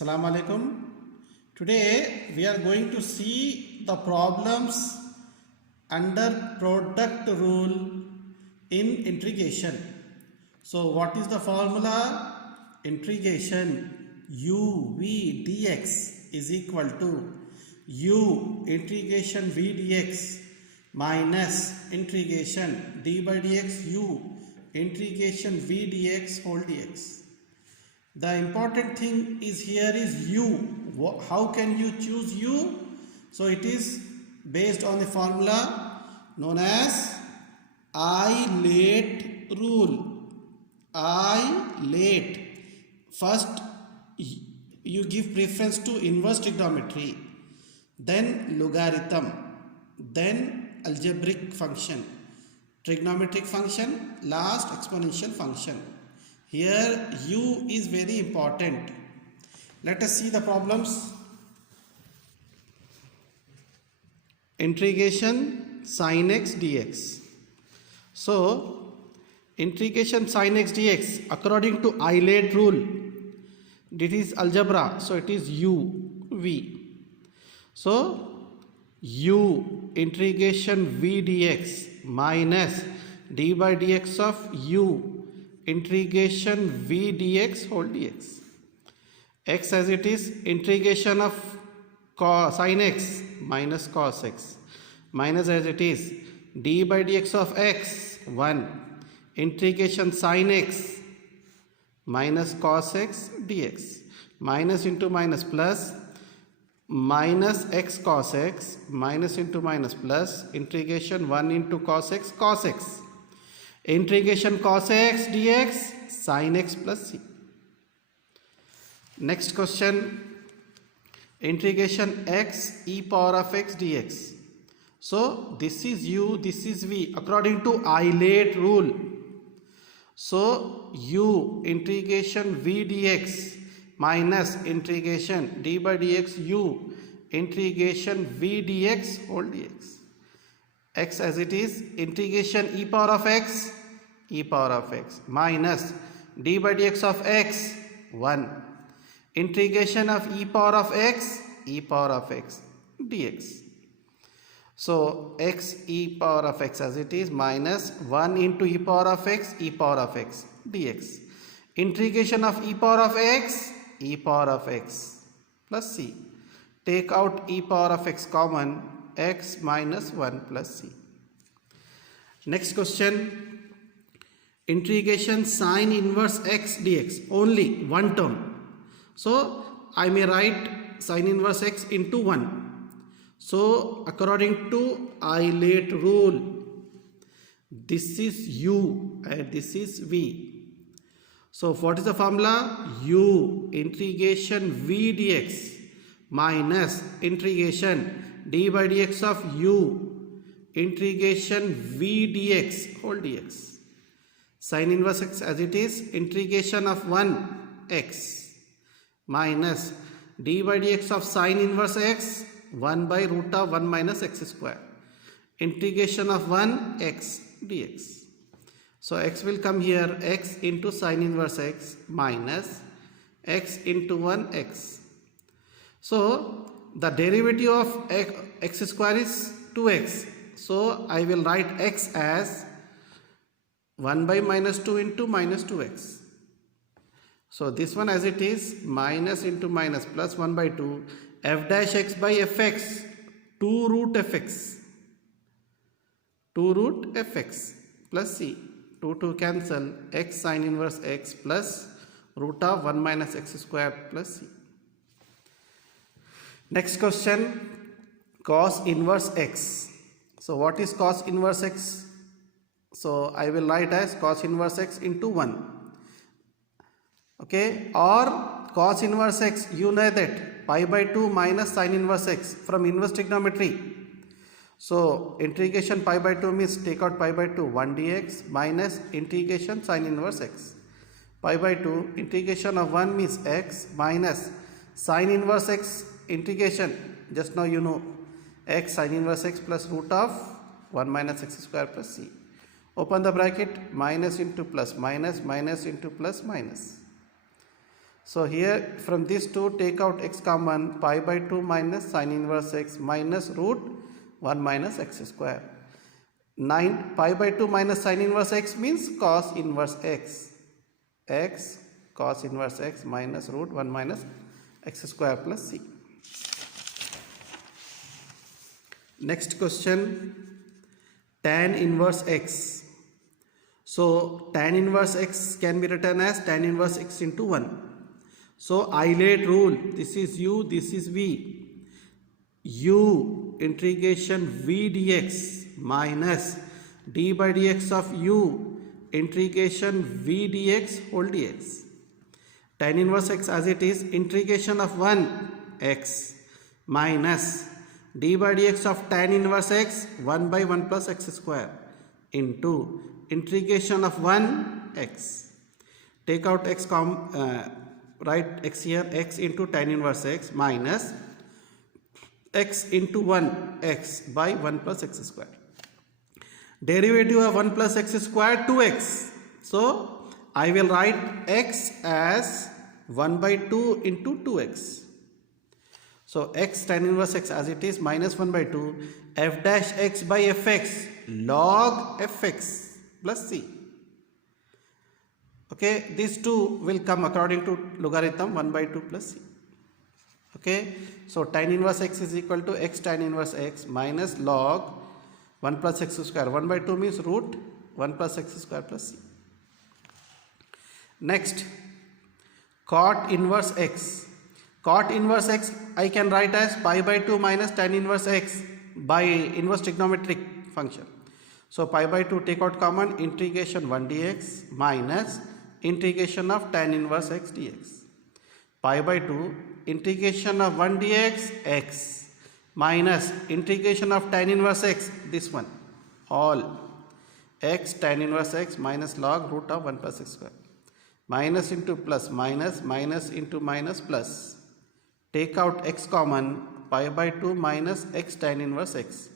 Assalamu alaikum. Today we are going to see the problems under product rule in integration. So what is the formula? Integration u v dx is equal to u integration v dx minus integration d by dx u integration v dx whole dx. The important thing is here is u. How can you choose u? So it is based on the formula known as Eilert rule. Eilert. First you give preference to inverse trigonometry, then logarithm, then algebraic function, trigonometric function, last exponential function. Here u is very important. Let us see the problems. Integration sin x dx. So integration sin x dx according to Eilert rule, it is algebra, so it is u v. So u integration v dx minus d by dx of u integration v dx whole dx. X as it is, integration of sin x minus cos x, minus as it is d by dx of x 1 integration sin x minus cos x dx, minus into minus plus, minus x cos x, minus into minus plus, integration 1 into cos x integration cos x dx sin x plus c. Next question, integration x e power of x dx. So this is u, this is v according to Eilert rule. So u integration v dx minus integration d by dx u integration v dx whole dx. X as it is, integration e power of x minus d by dx of x 1 integration of e power of x dx. So x e power of x as it is minus 1 into e power of x dx, integration of e power of x plus c. Take out e power of x common, x minus 1 plus c. Next question, integration sin inverse x dx, only one term. So I may write sin inverse x into 1. So according to Eilert rule, this is u and this is v. So what is the formula? U integration v dx minus integration d by dx of u integration v dx whole dx. Sin inverse x as it is, integration of 1 x minus d by dx of sin inverse x 1 by root of 1 minus x square, integration of 1 x dx. So x will come here, x into sin inverse x minus x into 1 x. So the derivative of x square is 2x. So I will write x as 1 by minus 2 into minus 2x. So this one as it is, minus into minus plus 1 by 2 f dash x by fx 2 root fx plus c. 2 cancel, x sin inverse x plus root of 1 minus x square plus c. Next question, cos inverse x. So what is cos inverse x? So I will write as cos inverse x into 1. Okay, or cos inverse x, you know that pi by 2 minus sin inverse x from inverse trigonometry. So integration pi by 2 means take out pi by 2 1 dx minus integration sin inverse x. Pi by 2 integration of 1 means x minus sin inverse x integration, just now you know, x sin inverse x plus root of 1 minus x square plus c. Open the bracket, minus into plus minus, minus into plus minus. So here from these two take out x common, pi by 2 minus sin inverse x minus root 1 minus x square. 9 pi by 2 minus sin inverse x means cos inverse x. X cos inverse x minus root 1 minus x square plus c. Next question, tan inverse x. So tan inverse x can be written as tan inverse x into 1. So Eilert rule, this is u, this is v. U integration v dx minus d by dx of u integration v dx whole dx. Tan inverse x as it is, integration of 1 x minus d by dx of tan inverse x 1 by 1 plus x square into integration of 1 x. Take out x, write x here, x into tan inverse x minus x into 1 x by 1 plus x square. Derivative of 1 plus x square 2x. So I will write x as 1 by 2 into 2x. So x tan inverse x as it is minus 1 by 2 f dash x by fx log fx plus c. Okay, these two will come according to logarithm 1 by 2 plus c. Okay, so tan inverse x is equal to x tan inverse x minus log 1 plus x square. 1 by 2 means root 1 plus x square plus c. Next, cot inverse x. Cot inverse x I can write as pi by 2 minus tan inverse x by inverse trigonometric function. So pi by 2 take out common, integration 1 dx minus integration of tan inverse x dx. Pi by 2 integration of 1 dx x minus integration of tan inverse x, this one, all x tan inverse x minus log root of 1 plus x square. Minus into plus minus, minus into minus plus. Take out x common, pi by 2 minus x tan inverse x.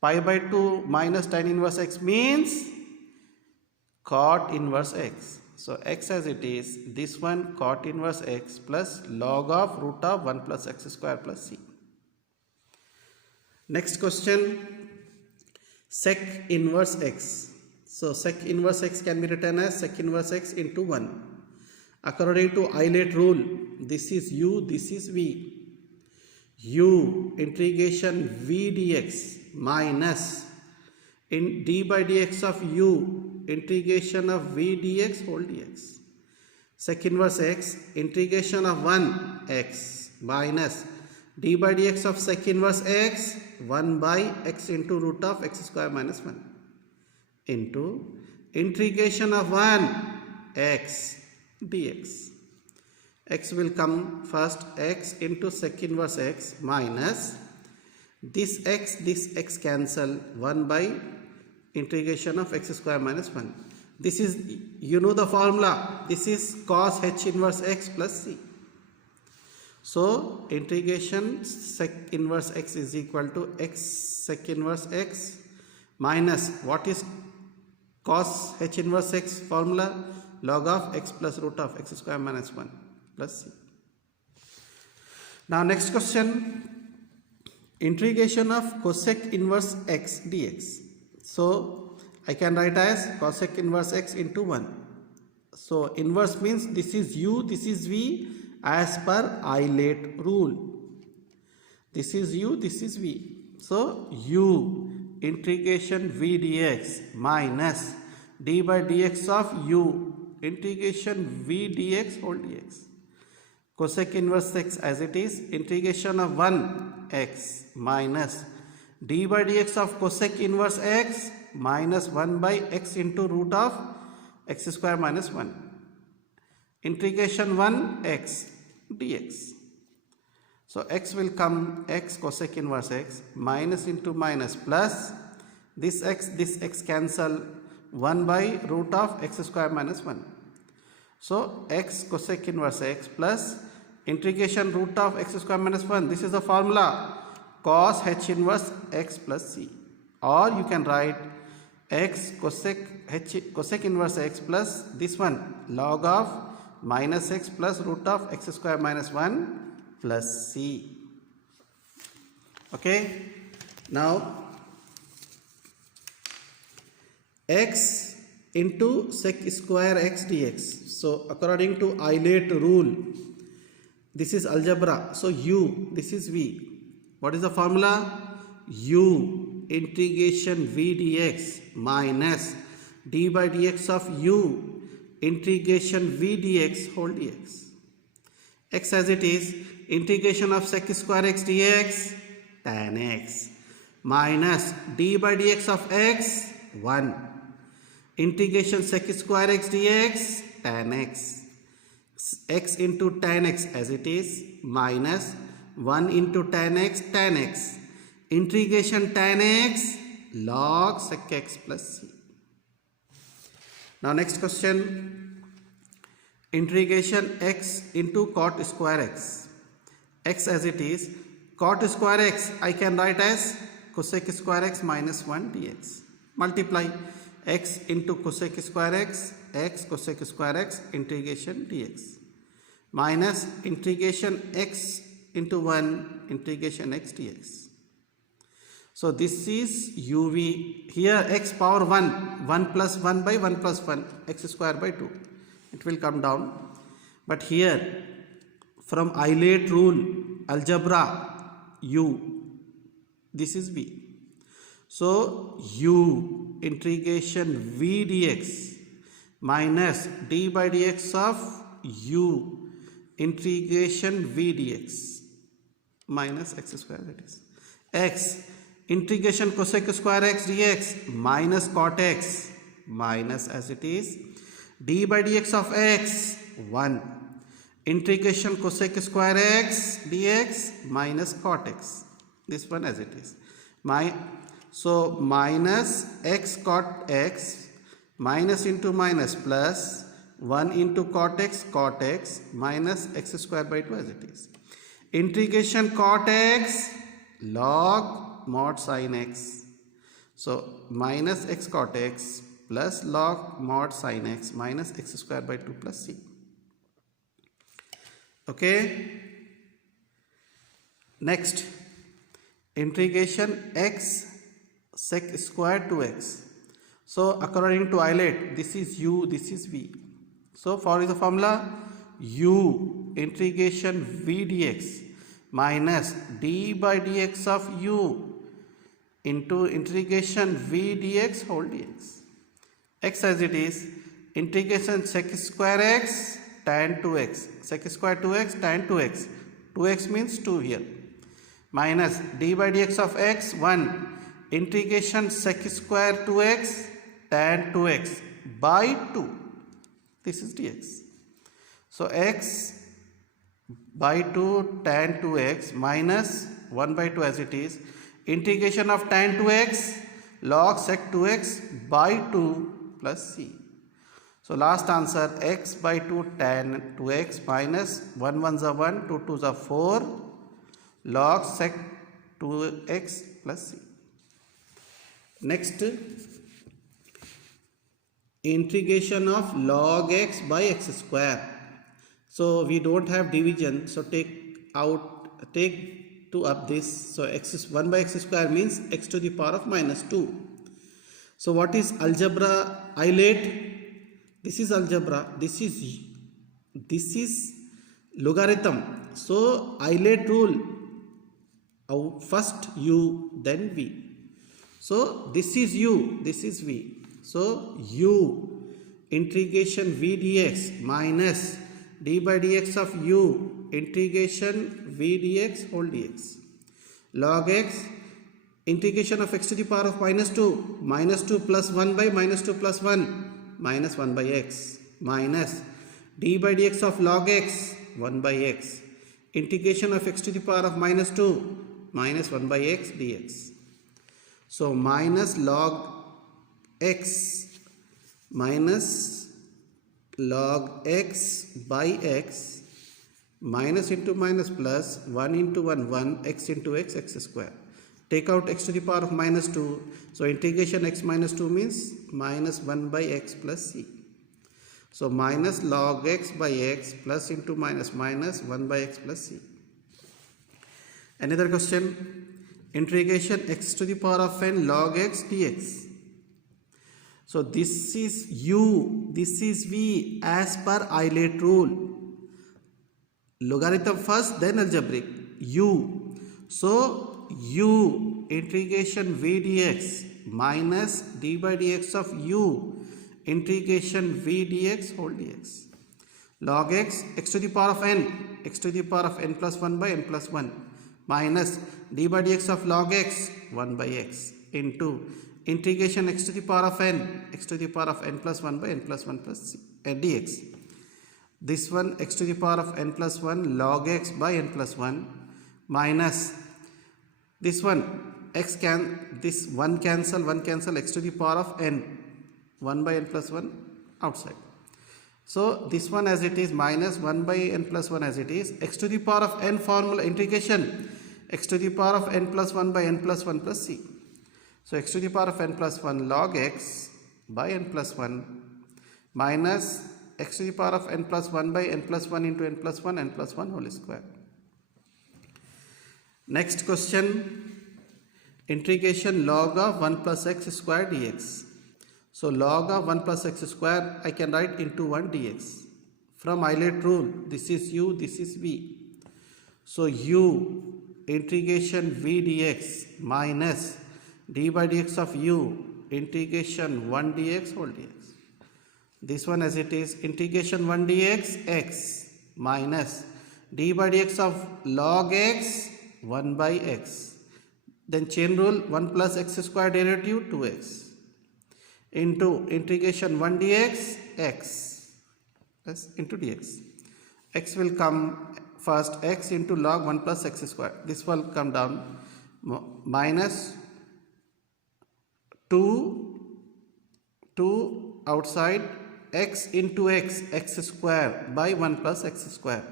Pi by 2 minus tan inverse x means cot inverse x. So x as it is, this one cot inverse x plus log of root of 1 plus x square plus c. Next question, sec inverse x. So sec inverse x can be written as sec inverse x into 1. According to Eilert rule, this is u, this is v. U integration v dx minus in d by dx of u integration of v dx whole dx. Sec inverse x integration of 1 x minus d by dx of sec inverse x 1 by x into root of x square minus 1 into integration of 1 x dx. X will come first, x into sec inverse x minus this x cancel 1 by integration of x square minus 1. This is, you know the formula, this is cos h inverse x plus c. So integration sec inverse x is equal to x sec inverse x minus what is cos h inverse x formula, log of x plus root of x square minus 1 plus c. Now next question, integration of cosec inverse x dx. So I can write as cosec inverse x into 1. So inverse means this is u, this is v as per Eilert rule. This is u, this is v. So u integration v dx minus d by dx of u integration v dx whole dx. Cosec inverse x as it is, integration of 1 x minus d by dx of cosec inverse x minus 1 by x into root of x square minus 1. Integration 1 x dx. So x will come x cosec inverse x minus into minus plus this x cancel 1 by root of x square minus 1. So x cosec inverse x plus integration root of x square minus 1. This is the formula cos h inverse x plus c. Or you can write x cosec inverse x plus this one log of minus x plus root of x square minus 1 plus c. Okay. Now x into sec square x dx. So according to Eilert rule, this is algebra. So u, this is v. What is the formula? U integration v dx minus d by dx of u integration v dx whole dx. X as it is, integration of sec square x dx tan x minus d by dx of x 1 integration sec square x dx tan x, x into tan x as it is minus 1 into tan x integration tan x log sec x plus c. Now next question, integration x into cot square x. X as it is, cot square x I can write as cosec square x minus 1 dx. Multiply x into cosec square x cosec square x integration dx minus integration x into 1 integration x dx. So this is uv. Here x power 1 plus 1 by 1 plus 1 x square by 2. It will come down. But here from Eilert rule algebra u, this is v. So u integration v dx minus d by dx of u integration v dx minus x square, that is x integration cosec square x dx minus cot x minus as it is d by dx of x 1 integration cosec square x dx minus cot x, this one as it is. So minus x cot x minus into minus plus 1 into cot x minus x square by 2 as it is. Integration cot x log mod sin x. So minus x cot x plus log mod sin x minus x square by 2 plus c. Okay. Next, integration x sec square 2x. So according to Eilert, this is u, this is v. So for the formula, u integration v dx minus d by dx of u into integration v dx whole dx. X as it is, integration sec square x tan 2x, sec square 2x tan 2x, 2x means 2 here, minus d by dx of x 1 integration sec square 2x tan 2x by 2, this is dx. So x by 2 tan 2x minus 1 by 2 as it is, integration of tan 2x log sec 2x by 2 plus c. So last answer, x by 2 tan 2x minus 1 1s are 1, 2 2s are 4 log sec 2x plus c. Next, integration of log x by x square. So we don't have division, so take two up this. So x is 1 by x square means x to the power of minus 2. So what is algebra Eilert? This is algebra, this is logarithm. So Eilert rule, first u then v. So this is u, this is v. So u integration v dx minus d by dx of u integration v dx whole dx log x integration of x to the power of minus 2 plus 1 by minus 2 plus 1 minus 1 by x minus d by dx of log x 1 by x integration of x to the power of minus 2 minus 1 by x dx. So minus log x minus log x by x minus into minus plus 1 into 1 x into x square. Take out x to the power of minus 2. So integration x minus 2 means minus 1 by x plus c. So minus log x by x plus into minus minus 1 by x plus c. Another question. Integration x to the power of n log x dx. So this is u, this is v as per Eilert rule. Logarithm first, then algebraic. U. So u integration v dx minus d by dx of u integration v dx whole dx. Log x, x to the power of n, x to the power of n plus 1 by n plus 1 minus d by dx of log x 1 by x into integration x to the power of n, x to the power of n plus 1 by n plus 1 plus c, dx. This one x to the power of n plus 1 log x by n plus 1 minus this one x can, this 1 cancel x to the power of n 1 by n plus 1 outside. So this one as it is minus 1 by n plus 1 as it is, x to the power of n formula integration x to the power of n plus 1 by n plus 1 plus c. So x to the power of n plus 1 log x by n plus 1 minus x to the power of n plus 1 by n plus 1 into n plus 1 whole square. Next question. Integration log of 1 plus x square dx. So log of 1 plus x square I can write into 1 dx. From Eilert rule, this is u, this is v. So u integration v dx minus d by dx of u integration 1 dx whole dx. This one as it is integration 1 dx x minus d by dx of log x 1 by x. Then chain rule 1 plus x square derivative 2x into integration 1 dx x plus into dx. X will come first, x into log 1 plus x square. This will come down minus 2 outside x into x square by 1 plus x square.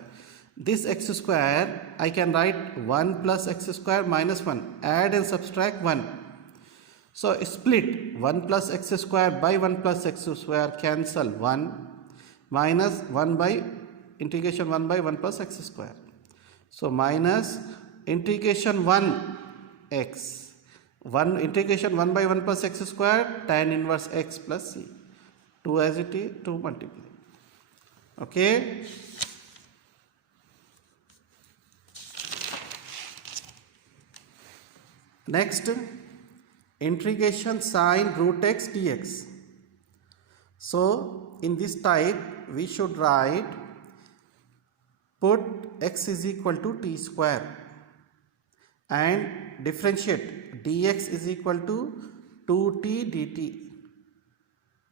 This x square I can write 1 plus x square minus 1. Add and subtract 1. So split 1 plus x square by 1 plus x square, cancel 1 minus 1 by integration 1 by 1 plus x square. So minus integration 1 x. 1 integration 1 by 1 plus x square tan inverse x plus c. 2 as it is, 2 multiply. Okay. Next, integration sine root x dx. So in this type we should write, put x is equal to t square and differentiate dx is equal to 2t dt.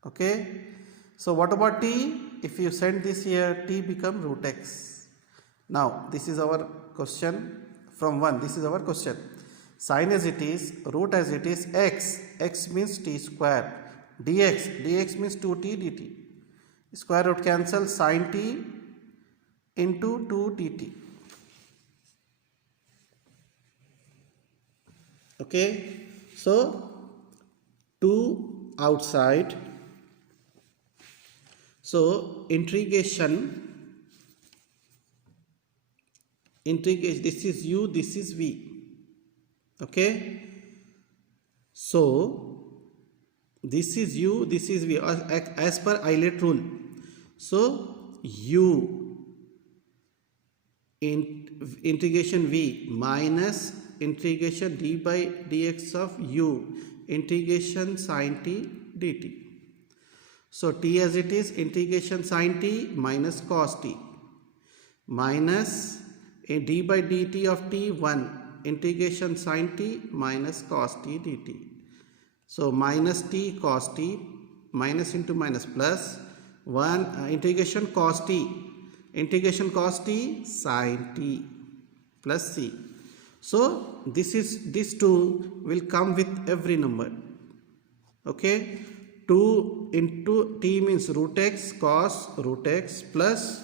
Okay. So what about t? If you send this here, t become root x. Now this is our question from 1. This is our question. Sine as it is, root as it is, x means t square, dx means 2t dt. Square root cancel, sine t into 2 dt. Okay, so 2 outside. So integration, this is u, this is v. Okay, so this is u, this is v as per Eilert rule. So u integration v minus integration d by dx of u integration sine t dt. So t as it is integration sine t minus cos t minus a d by dt of t 1 integration sine t minus cos t dt. So minus t cos t, minus into minus plus 1 integration cos t sine t plus c. So this 2 will come with every number. Okay, 2 into t means root x cos root x plus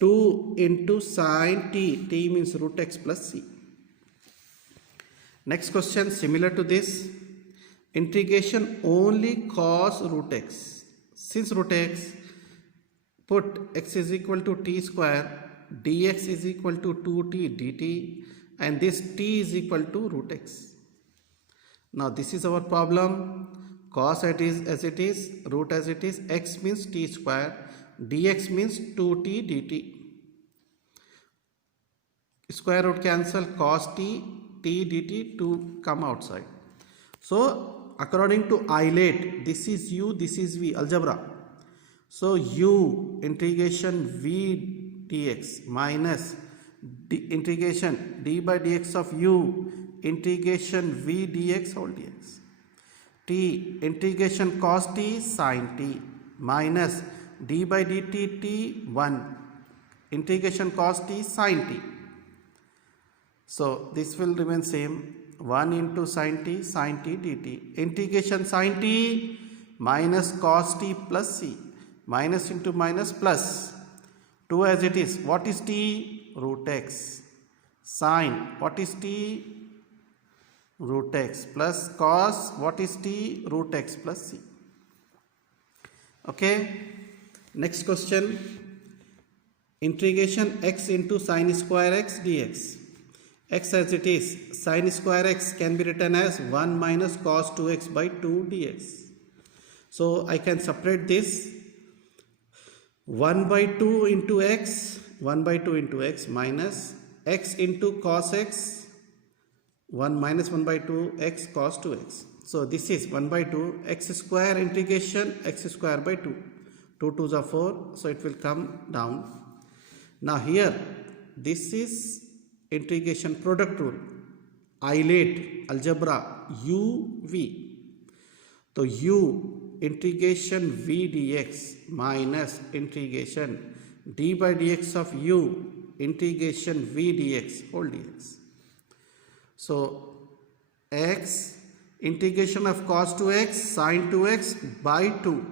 2 into sine t means root x plus c. Next question similar to this, integration only cos root x. since root x, put x is equal to t square, dx is equal to 2t dt, and this t is equal to root x. Now this is our problem. Cos it is as it is, root as it is, x means t square, dx means 2t dt. Square root cancel, cos t, t dt to come outside. So according to Eilert, this is u, this is v, algebra. So u integration v dx minus integration d by dx of u integration v dx whole dx, t integration cos t sin t minus d by dt t 1 integration cos t sin t. So this will remain same, 1 into sin t dt, integration sin t minus cos t plus c, minus into minus plus, 2 as it is. What is t? Root x. Sin, what is t? Root x, plus cos, what is t? Root x plus c. Okay, next question. Integration x into sin square x dx. X as it is, sin square x can be written as 1 minus cos 2x by 2 dx. So I can separate this, 1 by 2 into x, 1 by 2 into x minus x into cos x, 1 minus 1 by 2 x cos 2x. So this is 1 by 2 x square integration x square by 2. 2 2s are 4, so it will come down. Now here, this is integration product rule, Eilert algebra u v. So u integration v dx minus integration d by dx of u integration v dx whole dx. So x integration of cos 2x sin 2x by 2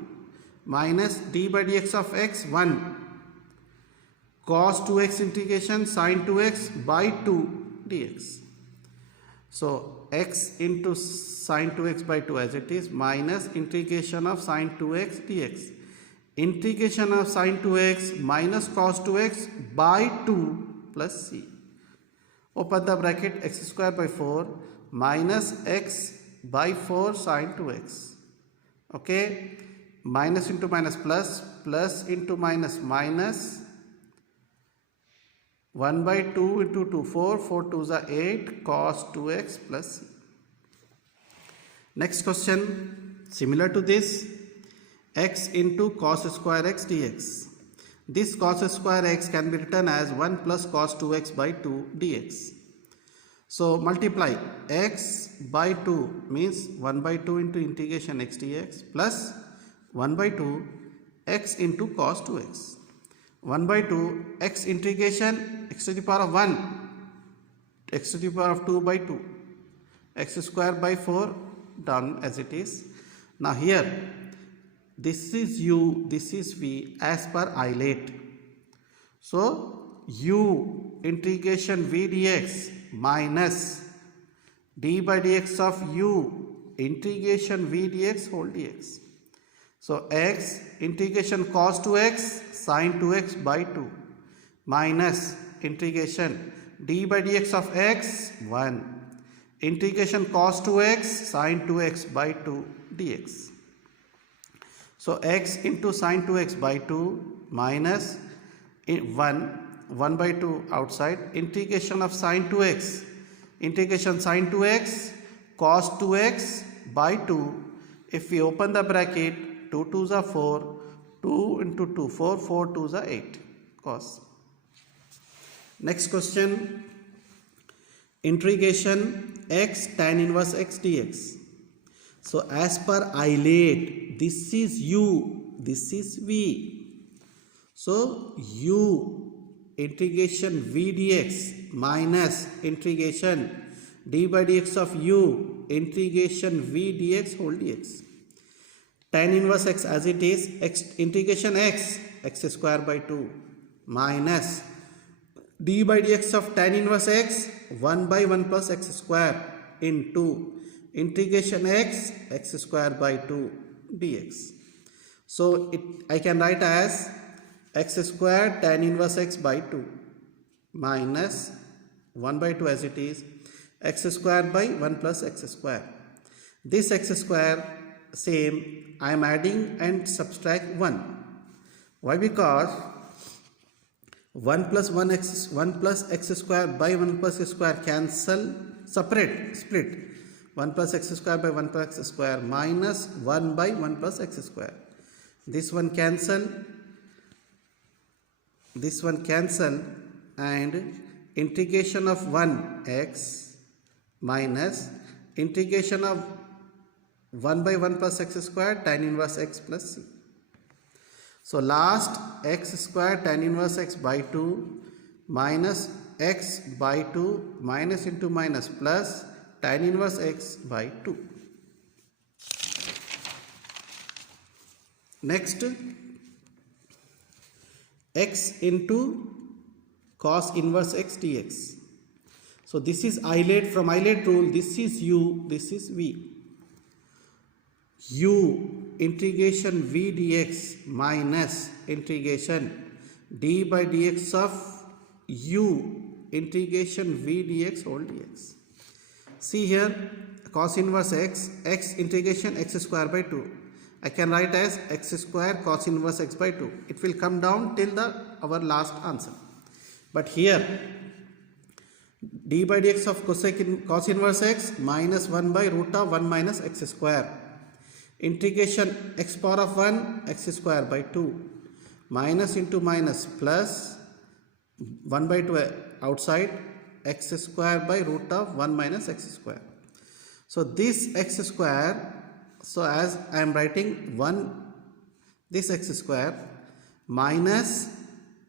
minus d by dx of x 1 cos 2x integration sin 2x by 2 dx. So x into sin 2x by 2 as it is minus integration of sin 2x dx. Integration of sin 2x minus cos 2x by 2 plus c. Open the bracket, x square by 4 minus x by 4 sin 2x. Okay, minus into minus plus, plus into minus minus, 1 by 2 into 2, 4, 4 2s are 8 cos 2x plus c. Next question, similar to this, x into cos square x dx. This cos square x can be written as 1 plus cos 2x by 2 dx. So multiply x by 2 means 1 by 2 into integration x dx plus 1 by 2 x into cos 2x. 1 by 2 x integration x to the power of 1 x to the power of 2 by 2 x square by 4 done as it is. Now here this is u, this is v as per Eilert. So u integration v dx minus d by dx of u integration v dx whole dx. So x integration cos 2x sin 2x by 2 minus integration d by dx of x 1 integration cos 2x sin 2x by 2 dx. So x into sin 2x by 2 minus 1 by 2 outside, integration of sin 2x, integration sin 2x cos 2x by 2. If we open the bracket, 2 2s are 4, 2 into 2 4, 4 2s are 8 cos. Next question, integration x tan inverse x dx. So as per Eilert, this is u, this is v. So u integration v dx minus integration d by dx of u integration v dx whole dx. Tan inverse x as it is, x integration x square by 2 minus d by dx of tan inverse x 1 by 1 plus x square into integration x square by 2 dx. So I can write as x square tan inverse x by 2 minus 1 by 2 as it is, x square by 1 plus x square. This x square same I am adding and subtract 1. Why? Because 1 plus 1 plus x square by 1 plus x square cancel, split 1 plus x square by 1 plus x square minus 1 by 1 plus x square. This one cancel, this one cancel, and integration of 1x minus integration of 1 by 1 plus x square tan inverse x plus c. So last x square tan inverse x by 2 minus x by 2 minus into minus plus tan inverse x by 2. Next, x into cos inverse x dx. So this is Eilert, from Eilert rule, this is u, this is v. U integration v dx minus integration d by dx of u integration v dx whole dx. See here, cos inverse x, x integration x square by 2. I can write as x square cos inverse x by 2. It will come down till our last answer. But here, d by dx of cos inverse x minus 1 by root of 1 minus x square. Integration x power of 1 x square by 2 minus into minus plus 1 by 2 outside x square by root of 1 minus x square. So this x square, so as I am writing 1, this x square minus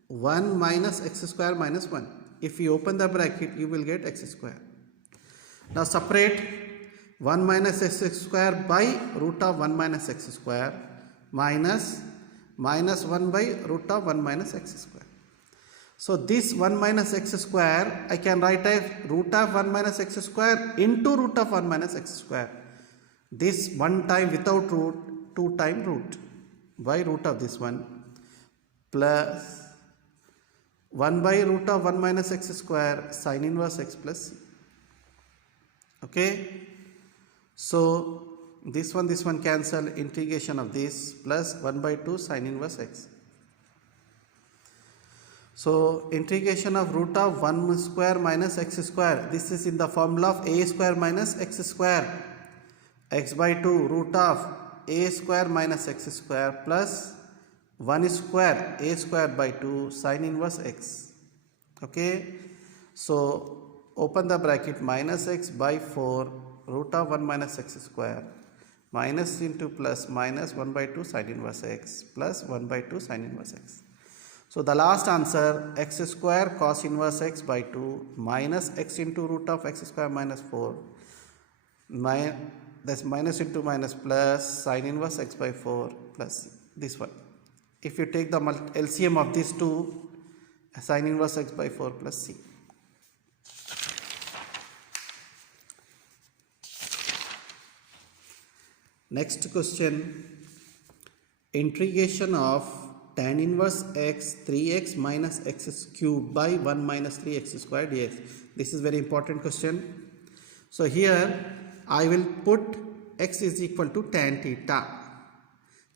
1 minus x square minus 1. If you open the bracket, you will get x square. Now separate 1 minus x square by root of 1 minus x square minus 1 by root of 1 minus x square. So this 1 minus x square I can write as root of 1 minus x square into root of 1 minus x square. This 1 time without root, 2 time root by root of this one plus 1 by root of 1 minus x square sin inverse x plus c. Okay. So this one cancel, integration of this plus 1 by 2 sin inverse x. So integration of root of 1 square minus x square. This is in the formula of a square minus x square. X by 2 root of a square minus x square plus 1 square a square by 2 sin inverse x. Okay. So open the bracket, minus x by 4 root of 1 minus x square minus into plus minus 1 by 2 sin inverse x plus 1 by 2 sin inverse x. So the last answer, x square cos inverse x by 2 minus x into root of x square minus 4 that's minus into minus plus sin inverse x by 4 plus this one. If you take the LCM of these two, sin inverse x by 4 plus c. Next question, integration of tan inverse x 3x minus x cube by 1 minus 3x square dx. This is very important question. So here I will put x is equal to tan theta,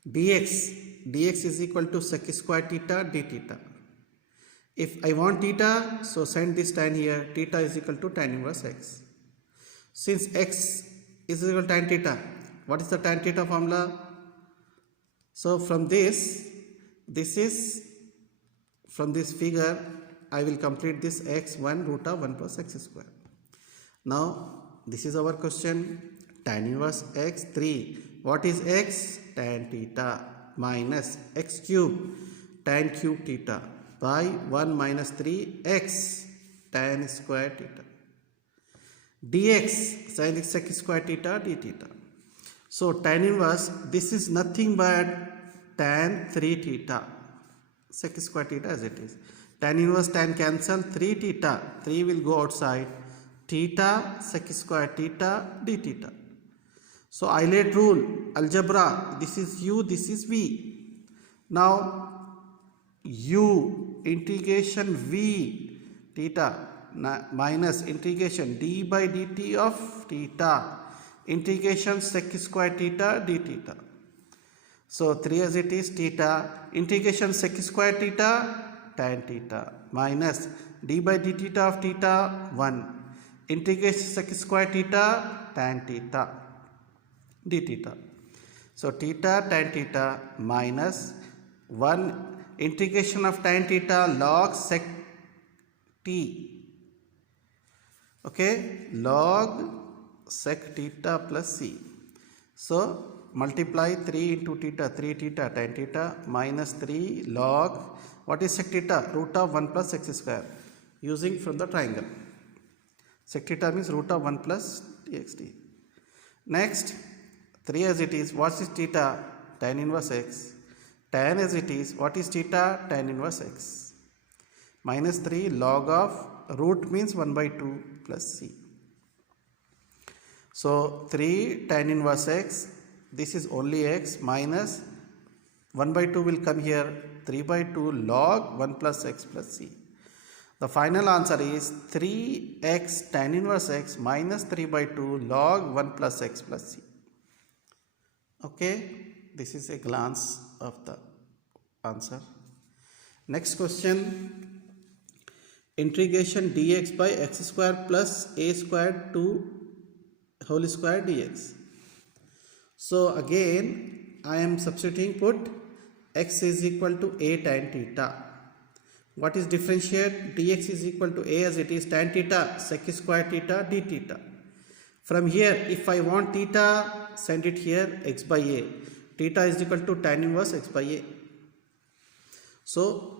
dx is equal to sec square theta d theta. If I want theta, so send this tan here, theta is equal to tan inverse x. Since x is equal to tan theta, what is the tan theta formula? So from this figure I will complete this x1 root of 1 plus x square. Now this is our question, tan inverse x 3. What is x? Tan theta minus x cube tan cube theta by 1 minus 3 x tan square theta dx sin sec square theta d theta. So tan inverse, this is nothing but tan 3 theta sec square theta as it is. Tan inverse tan cancel, 3 theta, 3 will go outside, theta sec square theta d theta. So Eilert rule, algebra, this is u, this is v. Now u integration v theta minus integration d by dt of theta integration sec square theta d theta. So 3 as it is theta integration sec square theta tan theta minus d by d theta of theta 1 integration sec square theta tan theta d theta. So theta tan theta minus 1 integration of tan theta log sec t. Okay, log sec theta plus c. So multiply 3 into theta, 3 theta tan theta minus 3 log, what is sec theta? Root of 1 plus x square using from the triangle. Sec theta means root of 1 plus dxt. Next 3 as it is, what is theta? Tan inverse x. Tan as it is, what is theta? Tan inverse x. Minus 3 log of root means 1 by 2 plus c. So 3 tan inverse x, this is only x, minus 1 by 2 will come here, 3 by 2 log 1 plus x plus c. The final answer is 3x tan inverse x minus 3 by 2 log 1 plus x plus c. Okay, this is a glance of the answer. Next question, integration dx by x square plus a square to whole square dx. So again I am substituting, put x is equal to a tan theta. What is differentiate? Dx is equal to a as it is tan theta sec square theta d theta. From here if I want theta, send it here, x by a. Theta is equal to tan inverse x by a. So